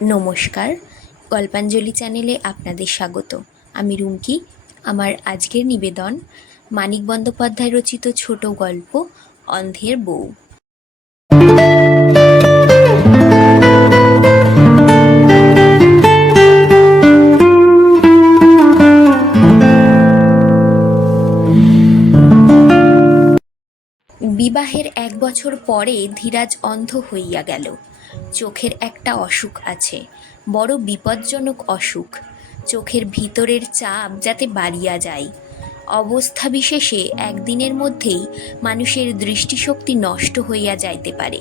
নমস্কার। গল্পাঞ্জলি চ্যানেলে আপনাদের স্বাগত। আমি রুমকি। আমার আজকের নিবেদন, মানিক বন্দ্যোপাধ্যায় রচিত ছোট গল্প, অন্ধের বউ। বিবাহের এক বছর পরে ধীরাজ অন্ধ হইয়া গেল। চোখের একটা অসুখ আছে, বড় বিপজ্জনক অসুখ। চোখের ভিতরের চাপ যাতে বাড়িয়া যায়। অবস্থা বিশেষে একদিনের মধ্যেই মানুষের দৃষ্টিশক্তি নষ্ট হইয়া যাইতে পারে।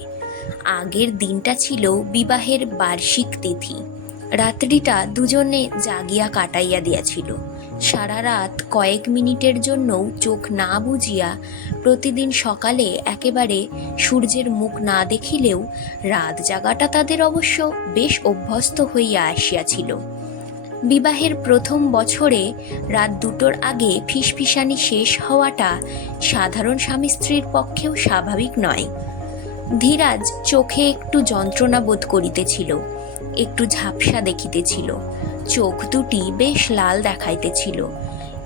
আগের দিনটা ছিল বিবাহের বার্ষিক তিথি। রাত্রিটা দুজনে জাগিয়া কাটাইয়া দিয়াছিল। সারা রাত কয়েক মিনিটের জন্যও চোখ না বুঝিয়া প্রতিদিন সকালে একেবারে সূর্যের মুখ না দেখিলেও রাত জাগাটা তাদের অবশ্য বেশ অভ্যস্ত হইয়া আসিয়াছিল। বিবাহের প্রথম বছরে রাত দুটোর আগে ফিসফিসানি শেষ হওয়াটা সাধারণ স্বামী স্ত্রীর পক্ষেও স্বাভাবিক নয়। ধীরাজ চোখে একটু যন্ত্রণা বোধ করিতেছিল, একটু ঝাপসা দেখিতেছিল। চোখ দুটি বেশ লাল দেখাইতেছিল।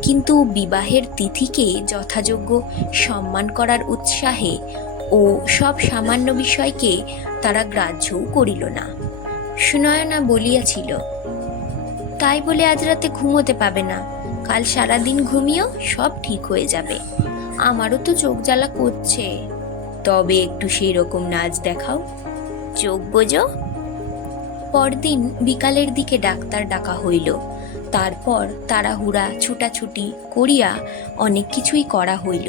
কিন্তু বিবাহের তিথিকে যথাযোগ্য সম্মান করার উৎসাহে ও সব সামান্য বিষয়কে তারা গ্রাহ্যও করিল না। সুনয়না বলিয়াছিল, তাই বলে আজ রাতে ঘুমোতে পাবে না। কাল সারাদিন ঘুমিয়েও সব ঠিক হয়ে যাবে। আমারও তো চোখ জ্বালা করছে। তবে একটু সেই রকম নাচ দেখাও। চোখ বোঝো পরদিন বিকালের দিকে ডাক্তার ডাকা হইল। তারপর তাড়াহুড়া, ছুটাছুটি করিয়া অনেক কিছুই করা হইল।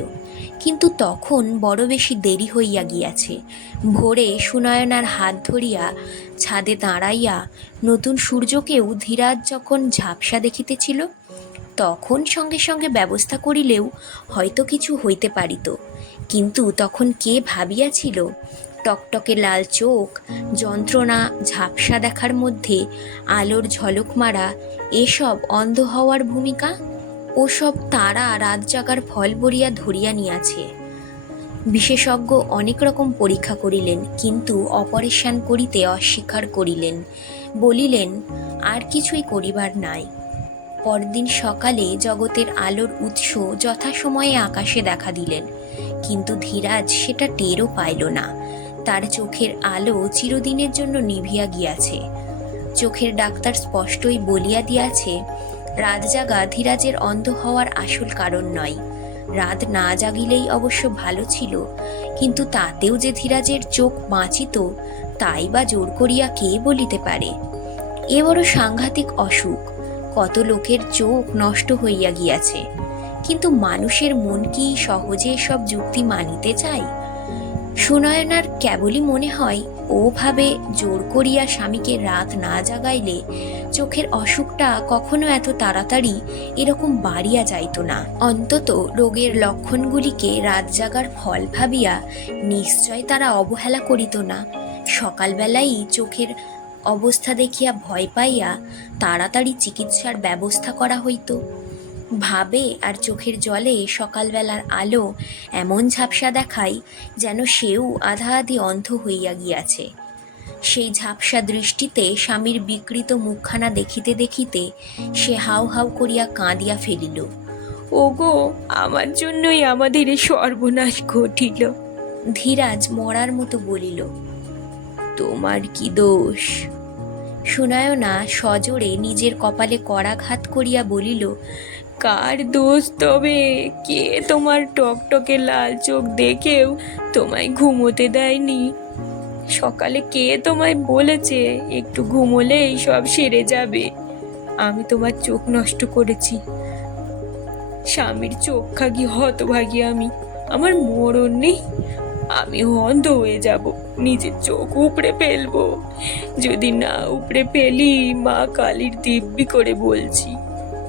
কিন্তু তখন বড় বেশি দেরি হইয়া গিয়াছে। ভোরে সুনয়নার হাত ধরিয়া ছাদে দাঁড়াইয়া নতুন সূর্যকেও ধীরাজ যখন ঝাপসা দেখিতেছিল, তখন সঙ্গে সঙ্গে ব্যবস্থা করিলেও হয়তো কিছু হইতে পারিত। কিন্তু তখন কে ভাবিয়াছিল টকটকে লাল চোখ, যন্ত্রণা, ঝাপসা দেখার মধ্যে, আলোর ঝলক মারা, এসব অন্ধ হওয়ার ভূমিকা? ওসব তারা রাত জাগার ফল বরিয়া ধরিয়া নিয়াছে। বিশেষজ্ঞ অনেক রকম পরীক্ষা করিলেন, কিন্তু অপারেশন করিতে অস্বীকার করিলেন। বলিলেন, আর কিছুই করিবার নাই। পরদিন সকালে জগতের আলোর উৎস যথাসময়ে আকাশে দেখা দিলেন, কিন্তু ধীরাজ সেটা টেরও পাইল না। তার চোখের আলো চিরদিনের জন্য নিভিয়া গিয়াছে। চোখের ডাক্তার স্পষ্টই বলিয়া দিয়াছে রাত জাগা ধীরাজের অন্ধ হওয়ার আসল কারণ নয়। রাত না জাগিলেই অবশ্য ভালো ছিল, কিন্তু তাতেও যে ধীরাজের চোখ বাঁচিত, তাই বা জোর করিয়া কে বলিতে পারে? এ বড় সাংঘাতিক অসুখ, কত লোকের চোখ নষ্ট হইয়া গিয়াছে। কিন্তু মানুষের মন কি সহজে সব যুক্তি মানিতে চায়? সুনয়নার কেবলই মনে হয়, ও ভাবে জোর করিয়া স্বামীকে রাত না জাগাইলে চোখের অসুখটা কখনো এত তাড়াতাড়ি এরকম বাড়িয়া যাইত না। অন্তত রোগের লক্ষণগুলিকে রাত জাগার ফল ভাবিয়া নিশ্চয় তারা অবহেলা করিত না। সকালবেলাই চোখের অবস্থা দেখিয়া ভয় পাইয়া তাড়াতাড়ি চিকিৎসার ব্যবস্থা করা হইতো। ভাবে আর চোখের জলে সকালবেলার আলো এমন ঝাপসা দেখায় যেন সেও আধা আধি অন্ধ হইয়া গিয়াছে। সেই ঝাপসা দৃষ্টিতে স্বামীর বিকৃত মুখখানা দেখিতে দেখিতে সে হাউ হাউ করিয়া কাঁদিয়া ফেলিল। ওগো আমার জন্যই আমাদের সর্বনাশ ঘটিল। ধীরাজ মরার মতো বলিল তোমার কি দোষ? সুনায়না সজোরে নিজের কপালে করাঘাত করিয়া বলিল কার দোষ তবে? কে তোমার টকটকে লাল চোখ দেখেও তোমায় ঘুমোতে দেয়নি? সকালে কে তোমায় বলেছে একটু ঘুমোলেই সব সেরে যাবে? আমি তোমার চোখ নষ্ট করেছি। স্বামীর চোখ খাগি হতভাগী আমি। আমার মরণ নেই। আমি অন্ধ হয়ে যাব। নিজের চোখ উপড়ে ফেলব। যদি না উপড়ে ফেলি, মা কালীর দিব্যি করে বলছি।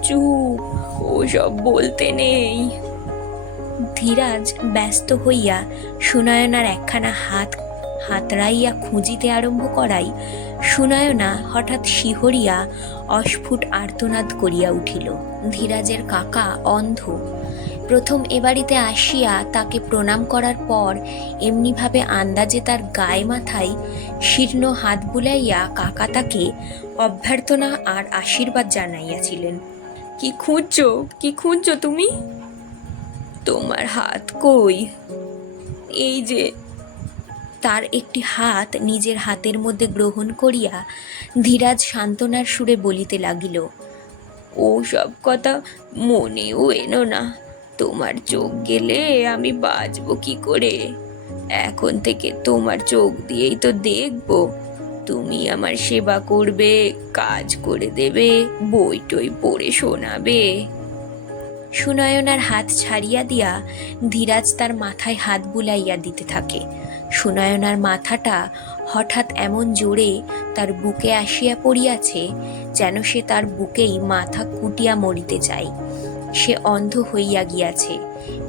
চুপ। ওসব বলতে নেই। ধীরাজ ব্যস্ত হইয়া সুনয়নার একখানা হাত হাতড়াইয়া খুঁজিতে আরম্ভ করাই, সুনয়না হঠাৎ শিহরিয়া অস্ফুট আর্তনাদ করিয়া উঠিল। ধীরাজের কাকা অন্ধ। প্রথম এ বাড়িতে আসিয়া তাকে প্রণাম করার পর এমনিভাবে আন্দাজে তার গায়ে মাথায় শীর্ণ হাত বুলাইয়া কাকা তাকে অভ্যর্থনা আর আশীর্বাদ জানাইয়াছিলেন। কি খুঁজছো? কি খুঁজছো তুমি? তোমার হাত কই? এই যে, তার একটি হাত নিজের হাতের মধ্যে গ্রহণ করিয়া ধীরাজ সান্ত্বনার সুরে বলিতে লাগিল, ও সব কথা মনেও এনো না। তোমার চোখ গেলে আমি বাঁচবো কি করে? এখন থেকে তোমার চোখ দিয়েই তো দেখব। তুমি আমার সেবা করবে, কাজ করে দেবে বই টই পড়ে শোনাবে। সুনয়নার হাত ছাড়িয়া দিয়া ধীরাজ তার মাথায় হাত বুলাইয়া দিতে থাকে। সুনয়নার মাথাটা হঠাৎ এমন জোরে তার বুকে আসিয়া পড়িয়াছে যেন সে তার বুকেই মাথা কুটিয়া মরিতে চায়। সে অন্ধ হইয়া গিয়াছে।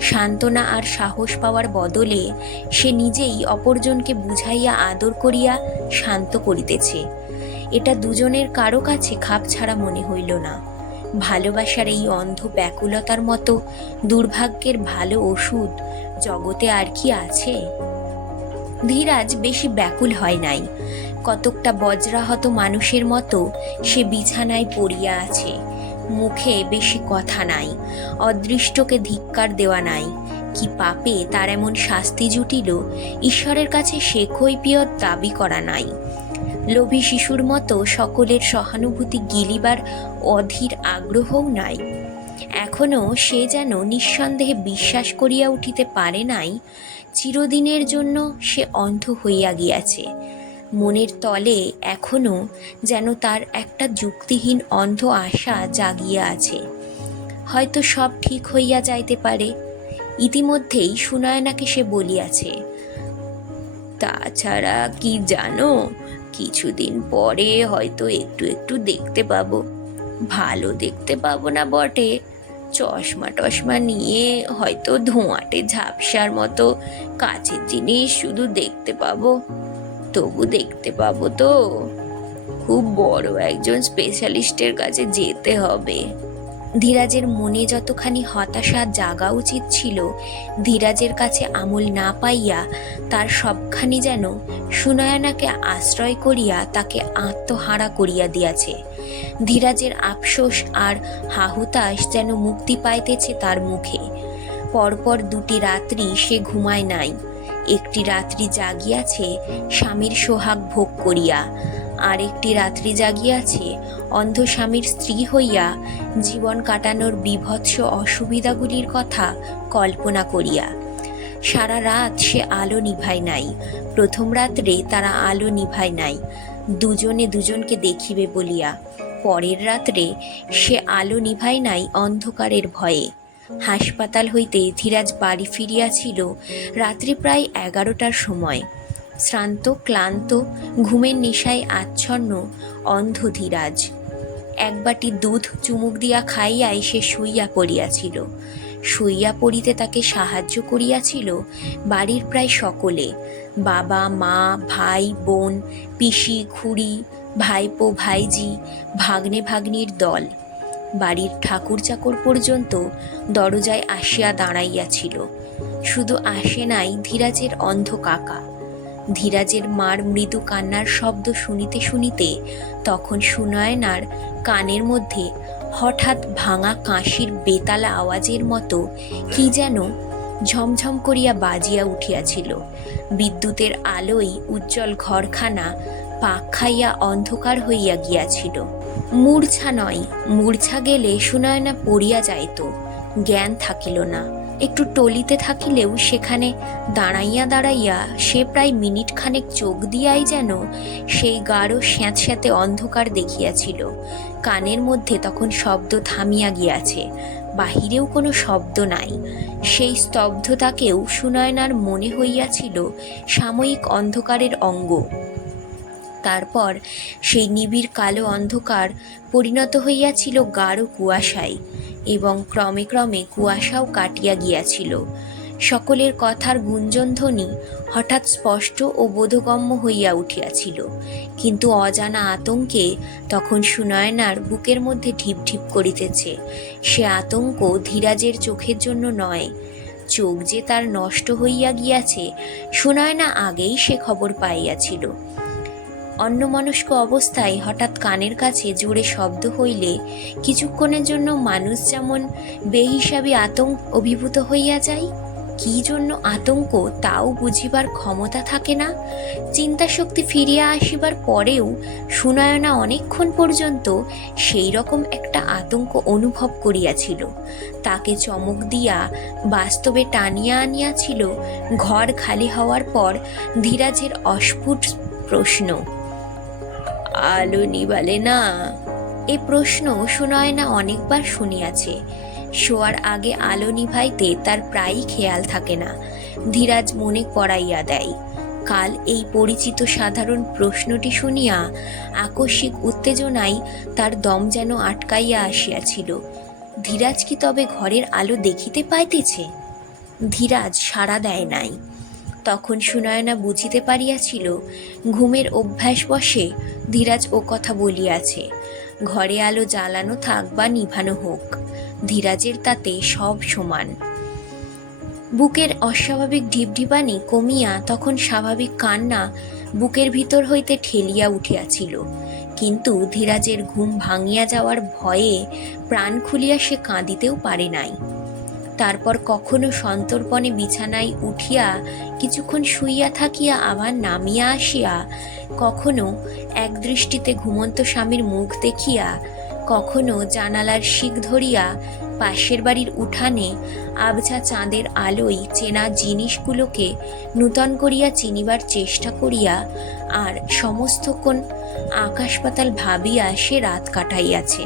সান্ত্বনা আর সাহস পাওয়ার বদলে সে নিজেই অপরজনকে বুঝাইয়া আদর করিয়া শান্ত করিতেছে। এটা দুজনের কারও কাছে খাপ ছাড়া মনে হইল না। ভালোবাসার এই অন্ধ ব্যাকুলতার মতো দুর্ভাগ্যের ভালো ওষুধ জগতে আর কি আছে? ধীরাজ বেশি ব্যাকুল হয় নাই। কতকটা বজ্রাহত মানুষের মতো সে বিছানায় পড়িয়া আছে। মুখে বেশি কথা নাই, অদৃষ্টকে ধিক্কার দেওয়া নাই। কি পাপে তার এমন শাস্তি জুটিল, ঈশ্বরের কাছে সে কৈপিয়ত দাবি করা নাই। লোভী শিশুর মতো সকলের সহানুভূতি গিলিবার অধীর আগ্রহও নাই। এখনও সে যেন নিঃসন্দেহে বিশ্বাস করিয়া উঠিতে পারে নাই, চিরদিনের জন্য সে অন্ধ হইয়া গিয়াছে। মনের তলে এখনও যেন তার একটা যুক্তিহীন অন্ধ আশা জাগিয়া আছে। হয়তো সব ঠিক হইয়া যাইতে পারে। ইতিমধ্যেই সুনয়নাকে সে বলিয়াছে, তাছাড়া কি জানো, কিছুদিন পরে হয়তো একটু একটু দেখতে পাবো। ভালো দেখতে পাবো না বটে। চশমা টশমা নিয়ে হয়তো ধোঁয়াটে ঝাপসার মতো কাছের জিনিস শুধু দেখতে পাবো। তবু দেখতে পাবো তো। খুব বড় একজন স্পেশালিস্টের কাছে যেতে হবে। ধীরাজের মনে যতখানি হতাশা জাগা উচিত ছিল, ধীরাজের কাছে আমল না পাইয়া তার সবখানি যেন সুনয়নাকে আশ্রয় করিয়া তাকে আত্মহারা করিয়া দিয়াছে। ধীরাজের আফসোস আর হাহুতাস যেন মুক্তি পাইতেছে তার মুখে। পরপর দুটি রাত্রি সে ঘুমায় নাই। একটি রাত্রি জাগিয়াছে স্বামীর সোহাগ ভোগ করিয়া। আর একটি রাত্রি জাগিয়াছে অন্ধ স্বামীর স্ত্রী হইয়া জীবন কাটানোর বিভৎস অসুবিধাগুলির কথা কল্পনা করিয়া। সারা রাত সে আলো নিভায় নাই। প্রথম রাত্রে তারা আলো নিভায় নাই। দুজনে দুজনকে দেখিবে বলিয়া, পরের রাত্রে সে আলো নিভায় নাই অন্ধকারের ভয়ে। হাসপাতাল হইতে ধীরাজ বাড়ি ফিরিয়াছিল রাত্রি প্রায় এগারোটার সময়। শ্রান্ত, ক্লান্ত, ঘুমের নেশায় আচ্ছন্ন, অন্ধ ধীরাজ। এক বাটি দুধ চুমুক দিয়া খাইয়াই সে শুইয়া পড়িয়াছিল। শুইয়া পড়িতে তাকে সাহায্য করিয়াছিল বাড়ির প্রায় সকলে। বাবা, মা, ভাই, বোন, পিসি, খুড়ি, ভাইপো, ভাইজি ভাগ্নে ভাগ্নির দল। বাড়ির ঠাকুর চাকর পর্যন্ত দরজায় আসিয়া দাঁড়াইয়াছিল। শুধু আসে নাই ধীরাজের অন্ধ কাকা। ধীরাজের মার মৃদু কান্নার শব্দ শুনিতে শুনিতে তখন সুনয়নার কানের মধ্যে হঠাৎ ভাঙা কাশির বেতালা আওয়াজের মতো কি যেন ঝমঝম করিয়া বাজিয়া উঠিয়াছিল। বিদ্যুতের আলোয় উজ্জ্বল ঘরখানা পাক খাইয়া অন্ধকার হইয়া গিয়াছিল। মূর্ছা নয়, মূর্ছা গেলে সুনয়না পড়িয়া যাইত। জ্ঞান থাকিল না। একটু টলিতে থাকিলেও সেখানে দাঁড়াইয়া দাঁড়াইয়া সে প্রায় মিনিট খানেক চোখ দিয়াই যেন সেই গাঢ় স্যাঁতস্যাঁতে অন্ধকার দেখিয়াছিল। কানের মধ্যে তখন শব্দ থামিয়া গিয়াছে। বাহিরেও কোনো শব্দ নাই। সেই স্তব্ধতাকেও সুনয়নার মনে হইয়াছিল সাময়িক অন্ধকারের অঙ্গ। তারপর সেই নিবিড় কালো অন্ধকার পরিণত হইয়াছিল গাঢ় কুয়াশায় এবং ক্রমে ক্রমে কুয়াশাও কাটিয়া গিয়াছিল। সকলের কথার গুঞ্জনধ্বনি হঠাৎ স্পষ্ট ও বোধগম্য হইয়া উঠিয়াছিল। কিন্তু অজানা আতঙ্কে তখন সুনয়নার বুকের মধ্যে ঢিপ ঢিপ করিতেছে। সে আতঙ্ক ধীরাজের চোখের জন্য নয়, চোখ যে তার নষ্ট হইয়া গিয়াছে, সুনয়না আগেই সে খবর পাইয়াছিল। অন্যমনস্ক অবস্থায় হঠাৎ কানের কাছে জোরে শব্দ হইলে কিছুক্ষণের জন্য মানুষ যেমন বেহিসাবি আতঙ্ক অভিভূত হইয়া যায়, কি জন্য আতঙ্ক তাও বুঝিবার ক্ষমতা থাকে না। চিন্তাশক্তি ফিরিয়া আসিবার পরেও সুনয়না অনেকক্ষণ পর্যন্ত সেই রকম একটা আতঙ্ক অনুভব করিয়াছিল। তাকে চমক দিয়া বাস্তবে টানিয়া আনিয়াছিল, ঘর খালি হওয়ার পর ধীরাজের অস্ফুট প্রশ্ন। আলো নিবালে না? এ প্রশ্ন সুনয়না অনেকবার শুনিয়াছে। শোয়ার আগে আলো নিভাইতে তার প্রায়ই খেয়াল থাকে না। ধীরাজ মনে করাইয়া দেয়। কাল এই পরিচিত সাধারণ প্রশ্নটি শুনিয়া আকস্মিক উত্তেজনায় তার দম যেন আটকাইয়া আসিয়াছিল। ধীরাজ কি তবে ঘরের আলো দেখিতে পাইতেছে? ধীরাজ সাড়া দেয় নাই। তখন সুনয়না বুঝিতে পারিয়াছিল, ঘুমের অভ্যাস বসে ধীরাজ ও কথা বলিয়াছে, ঘরে আলো জ্বালানো থাক বা নিভানো হোক, ধীরাজের তাতে সব সমান। বুকের অস্বাভাবিক ঢিপঢিপানি কমিয়া তখন স্বাভাবিক কান্না বুকের ভিতর হইতে ঠেলিয়া উঠিয়াছিল, কিন্তু ধীরাজের ঘুম ভাঙিয়া যাওয়ার ভয়ে প্রাণ খুলিয়া সে কাঁদিতেও পারে নাই। তারপর কখনো সন্তর্পণে বিছানায় উঠিয়া কিছুক্ষণ শুইয়া থাকিয়া আবার নামিয়া আসিয়া, কখনো এক দৃষ্টিতে ঘুমন্ত স্বামীর মুখ দেখিয়া, কখনো জানালার শিক ধরিয়া পাশের বাড়ির উঠানে আবছা চাঁদের আলোয় চেনা জিনিসগুলোকে নূতন করিয়া চিনিবার চেষ্টা করিয়া আর সমস্তক্ষণ আকাশ পাতাল ভাবিয়া সে রাত কাটাইয়াছে।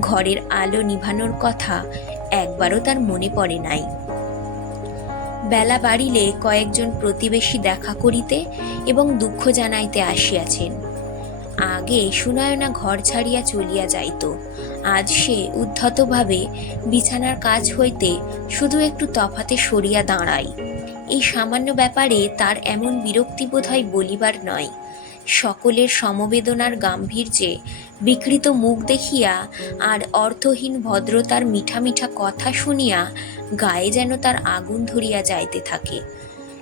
ঘরের আলো নিভানোর কথা একবারও তার মনে পড়ে নাই। বেলা বাড়িলে কয়েকজন প্রতিবেশী দেখা করিতে এবং দুঃখ জানাইতে আসিয়াছেন। আগে সুনয়না ঘর ছাড়িয়া চলিয়া যাইত। আজ সে উদ্ধতভাবে বিছানার কাজ হইতে শুধু একটু তফাতে সরিয়া দাঁড়ায়। এই সামান্য ব্যাপারে তার এমন বিরক্তি বোধ হয় বলিবার নয়। সকলের সমবেদনার গাম্ভীর্যে বিকৃত মুখ দেখিয়া আর অর্থহীন ভদ্রতার মিঠা মিঠা কথা শুনিয়া গায়ে যেন তার আগুন ধরিয়া যাইতে থাকে।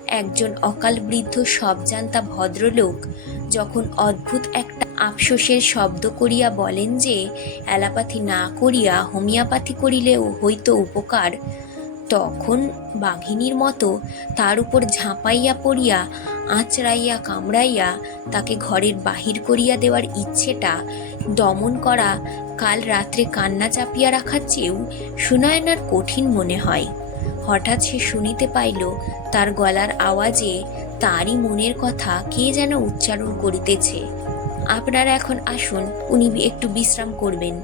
একজন অকাল বৃদ্ধ সবজান্তা ভদ্রলোক যখন অদ্ভুত একটা আফসোসের শব্দ করিয়া বলেন যে অ্যালাপাথি না করিয়া হোমিওপ্যাথি করিলেও হইতো উপকার তখন বাঘিনীর মতো তার উপর ঝাঁপাইয়া পড়িয়া, আঁচড়াইয়া কামড়াইয়া তাকে ঘরের বাহির করিয়া দেওয়ার ইচ্ছেটা দমন করা কাল রাত্রে কান্না চাপিয়া রাখার চেয়েও সুনয়নার কঠিন মনে হয়। হঠাৎ সে শুনিতে পাইল, তার গলার আওয়াজে তারই মনের কথা কে যেন উচ্চারণ করিতেছে। আপনারা এখন আসুন, উনি একটু বিশ্রাম করবেন।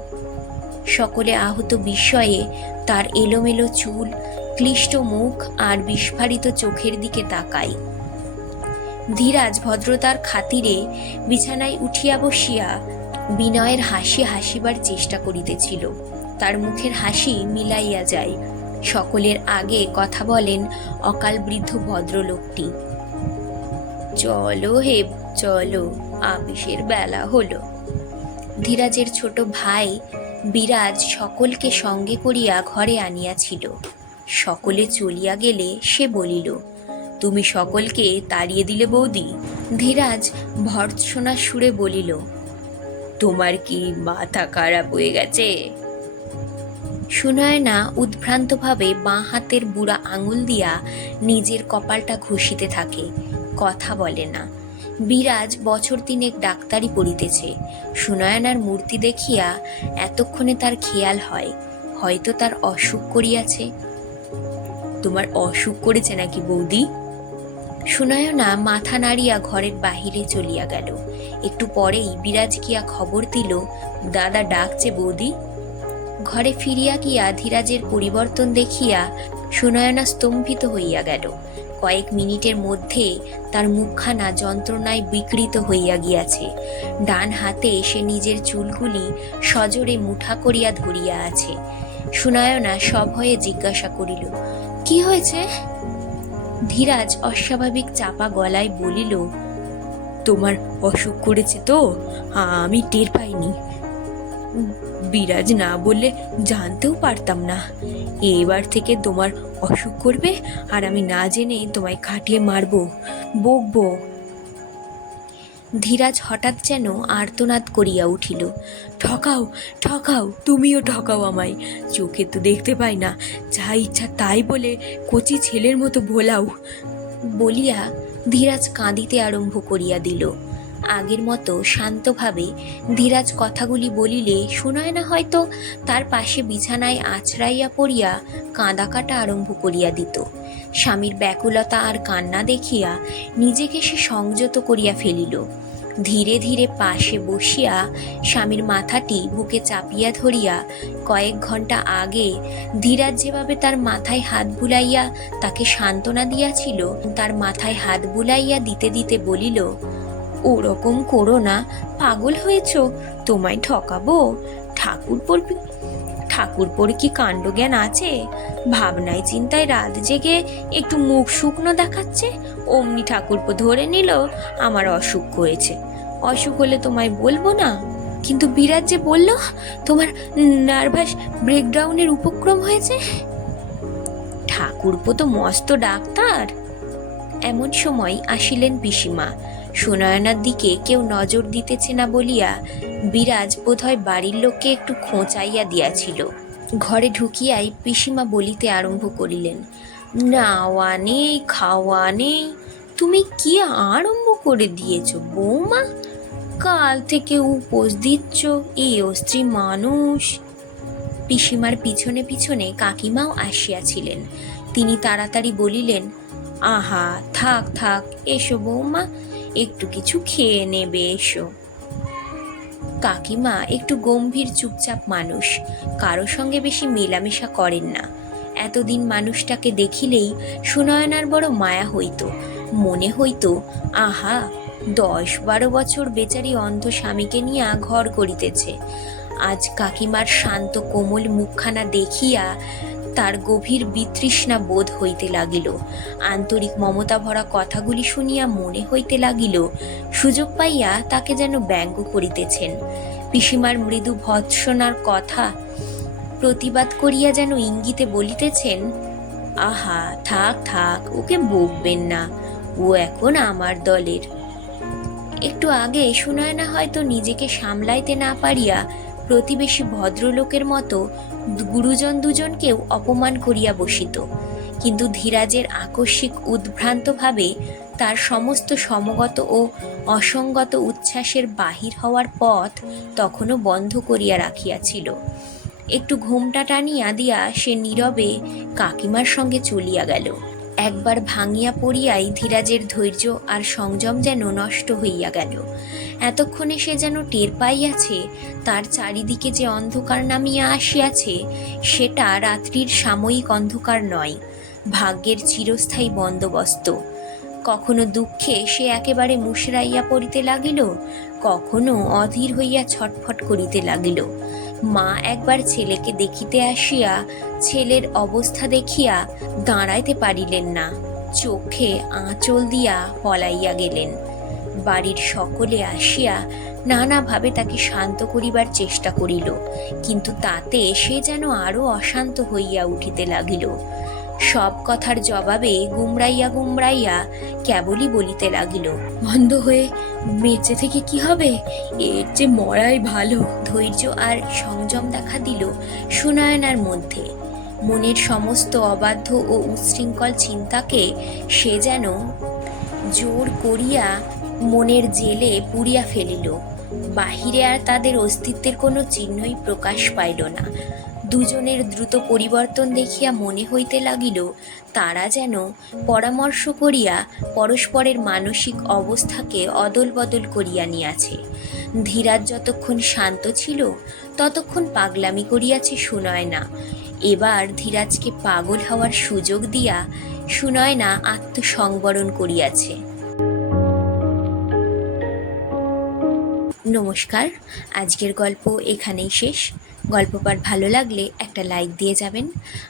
সকলে আহত বিস্ময়ে তার এলোমেলো চুল, ক্লিষ্ট মুখ আর বিস্ফারিত চোখের দিকে তাকায়। ধীরাজ ভদ্রতার খাতিরে বিছানায় উঠিয়া বসিয়া বিনয়ের হাসি হাসিবার চেষ্টা করিতেছিল। তার মুখের হাসি মিলাইয়া যায়। সকলের আগে কথা বলেন অকাল বৃদ্ধ ভদ্রলোকটি। চলো হে চলো, আপিসের বেলা হলো। ধীরাজের ছোট ভাই বিরাজ সকলকে সঙ্গে করিয়া ঘরে আনিয়াছিল। সকলে চলিয়া গেলে সে বলিল, তুমি সকলকে তাড়িয়ে দিলে বৌদি? ধীরাজ ভর্ৎসনা সুরে বলিল, তোমার কি মাথা খারাপ হয়ে গেছে? সুনয়না উদ্ভ্রান্তভাবে বাঁ হাতের বুড়া আঙুল দিয়া নিজের কপালটা ঘষিতে থাকে, কথা বলে না। বিরাজ বছর তিনেক ডাক্তারি পড়িতেছে। সুনয়নার মূর্তি দেখিয়া এতক্ষণে তার খেয়াল হয়, হয়তো তার অসুখ করিয়াছে। তোমার অসুখ করেছে নাকি বৌদি? সুনয়না মাথা নাড়িয়া ঘরের বাহিরে চলিয়া গেল। একটু পরেই বিরাজ গিয়া খবর দিল, দাদা ডাকছে বৌদি। ঘরে ফিরিয়া গিয়া ধীরাজের পরিবর্তন দেখিয়া সুনয়না স্তম্ভিত হইয়া গেল। কয়েক মিনিটের মধ্যে তার মুখখানা যন্ত্রণায় বিকৃত হইয়া গিয়াছে। ডান হাতে সে নিজের চুলগুলি সজোরে মুঠা করিয়া ধরিয়া আছে। সুনয়না সভয়ে জিজ্ঞাসা করিল, কি হয়েছে? ধীরাজ অস্বাভাবিক চাপা গলায় বলিল, তোমার অসুখ করেছে তো? আমি টের পাইনি। বিরাজ না বললে জানতেও পারতাম না। এবার থেকে তোমার অসুখ করবে আর আমি না জেনে তোমায় খাটিয়ে মারবো, বকবো। ধীরাজ হঠাৎ যেন আর্তনাদ করিয়া উঠিল। ঠকাও ঠকাও, তুমিও ঠকাও আমায়। চোখে তো দেখতে পাই না, যা ইচ্ছা তাই বলে কচি ছেলের মতো ভোলাও। বলিয়া ধীরাজ কাঁদিতে আরম্ভ করিয়া দিল। আগের মতো শান্তভাবে ধীরাজ কথাগুলি বলিলে, শোনায় না হয়তো? তার পাশে বিছানায় আছড়াইয়া পড়িয়া কাঁদা কাটা আরম্ভ করিয়া দিত। স্বামীর ব্যাকুলতা আর কান্না দেখিয়া নিজেকে সে সংযত করিয়া ফেলিল। ধীরে ধীরে পাশে বসিয়া স্বামীর মাথাটি বুকে চাপিয়া ধরিয়া কয়েক ঘণ্টা আগে ধীরাজ যেভাবে তার মাথায় হাত বুলাইয়া তাকে সান্ত্বনা দিয়াছিল, তার মাথায় হাত বুলাইয়া দিতে দিতে বলিল ওরকম করো না। পাগল হয়েছ? তোমায় ঠকাবো? ঠাকুর পড়বি ঠাকুরপোর কি কাণ্ডজ্ঞান আছে? ভাবনায় চিন্তায় রাত জেগে একটু মুখ শুকনো দেখাচ্ছে। অমনি ঠাকুরপো ধরে নিল, আমার অসুখ হয়েছে। অসুখ হলে তোমায় বলব না? কিন্তু বিরাট যে বলল, তোমার নার্ভাস ব্রেকডাউনের উপক্রম হয়েছে? ঠাকুরপো তো মস্ত ডাক্তার। এমন সময় আসিলেন পিসিমা। সুনয়নার দিকে কেউ নজর দিতেছে না বলিয়া বিরাজ বোধহয় বাড়ির লোককে একটু খোঁচাইয়া দিয়াছিল। ঘরে ঢুকিয়াই পিসিমা বলিতে আরম্ভ করিলেন নাওয়া নেই খাওয়া নেই তুমি কি আরম্ভ করে দিয়েছ বৌমা? কাল থেকে উপোস দিচ্ছ এই অস্ত্রী মানুষ। পিসিমার পিছনে পিছনে কাকিমাও আসিয়াছিলেন। তিনি তাড়াতাড়ি বলিলেন, আহা, থাক থাক, এসো বৌমা একটু কিছু খেয়ে নেবে এসো। কাকিমা একটু গম্ভীর, চুপচাপ মানুষ। কারও সঙ্গে বেশি মেলামেশা করেন না। এতদিন মানুষটাকে দেখিলেই সুনয়নার বড় মায়া হইত। মনে হইত, আহা, দশ বারো বছর বেচারি অন্ধ স্বামীকে নিয়া ঘর করিতেছে। আজ কাকিমার শান্ত কোমল মুখখানা দেখিয়া তার গভীর বিতৃষ্ণা বোধ হইতে লাগিল। আন্তরিক মমতা ভরা কথাগুলি শুনিয়া মনে হইতে লাগিল, সুযোগ পাইয়া তাকে যেন ব্যঙ্গ করিতেছেন। পিসিমার মৃদু ভৎসনার কথা প্রতিবাদ করিয়া যেন ইঙ্গিতে বলিতেছেন, আহা, থাক থাক, ওকে বকবেন না, ও এখন আমার দলের। একটু আগে শোনায় না হয়তো নিজেকে সামলাইতে না পারিয়া প্রতিবেশী ভদ্রলোকের মতো গুরুজন দুজনকেও অপমান করিয়া বসিত। কিন্তু ধীরাজের আকস্মিক উদ্ভ্রান্তভাবে তার সমস্ত সমগত ও অসঙ্গত উচ্ছ্বাসের বাহির হওয়ার পথ তখনও বন্ধ করিয়া রাখিয়াছিল। একটু ঘুমটা টানিয়া দিয়া সে নীরবে কাকিমার সঙ্গে চলিয়া গেল। একবার ভাঙিয়া পড়িয়াই ধীরাজের ধৈর্য আর সংযম যেন নষ্ট হইয়া গেল। এতক্ষণে সে যেন টের পাইয়াছে, তার চারিদিকে যে অন্ধকার নামিয়া আসিয়াছে, সেটা রাত্রির সাময়িক অন্ধকার নয়, ভাগ্যের চিরস্থায়ী বন্দোবস্ত। কখনো দুঃখে সে একেবারে মুশরাইয়া পড়িতে লাগিল, কখনো অধীর হইয়া ছটফট করিতে লাগিল। মা একবার ছেলেকে দেখিতে আসিয়া ছেলের অবস্থা দেখিয়া দাঁড়াইতে পারিলেন না। চোখে আঁচল দিয়া পলাইয়া গেলেন। বাড়ির সকলে আসিয়া নানাভাবে তাকে শান্ত করিবার চেষ্টা করিল, কিন্তু তাতে সে যেন আরও অশান্ত হইয়া উঠিতে লাগিল। সব কথার জবাবে গুমরাইয়া গুমরাইয়া কেবলই বলিতে লাগিল, বন্ধ হয়ে বেঁচে থেকে কি হবে? এর যে মরাই ভালো। ধৈর্য আর সংযম দেখা দিল সুনয়নার মধ্যে। মনের সমস্ত অবাধ্য ও উচ্ছৃঙ্খল চিন্তাকে সে যেন জোর করিয়া মনের জেলে পুড়িয়া ফেলিল। বাহিরে আর তাদের অস্তিত্বের কোনো চিহ্নই প্রকাশ পাইল না। দুজনের দ্রুত পরিবর্তন দেখিয়া মনে হইতে লাগিল, তারা যেন পরামর্শ করিয়া পরস্পরের মানসিক অবস্থাকে অদল বদল করিয়া নিয়াছে। ধীরাজ যতক্ষণ শান্ত ছিল, ততক্ষণ পাগলামি করিয়াছে সুনয়না। এবার ধীরাজকে পাগল হওয়ার সুযোগ দিয়া সুনয়না আত্মসংবরণ করিয়াছে। নমস্কার, আজকের গল্প এখানেই শেষ। গল্প পাঠ ভালো লাগলে একটা লাইক দিয়ে যাবেন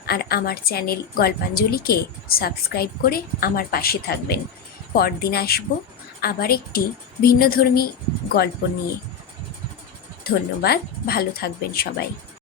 আর আমার চ্যানেল গল্পাঞ্জলিকে সাবস্ক্রাইব করে আমার পাশে থাকবেন। পরদিন আসব আবার একটি ভিন্নধর্মী গল্প নিয়ে। ধন্যবাদ, ভালো থাকবেন সবাই।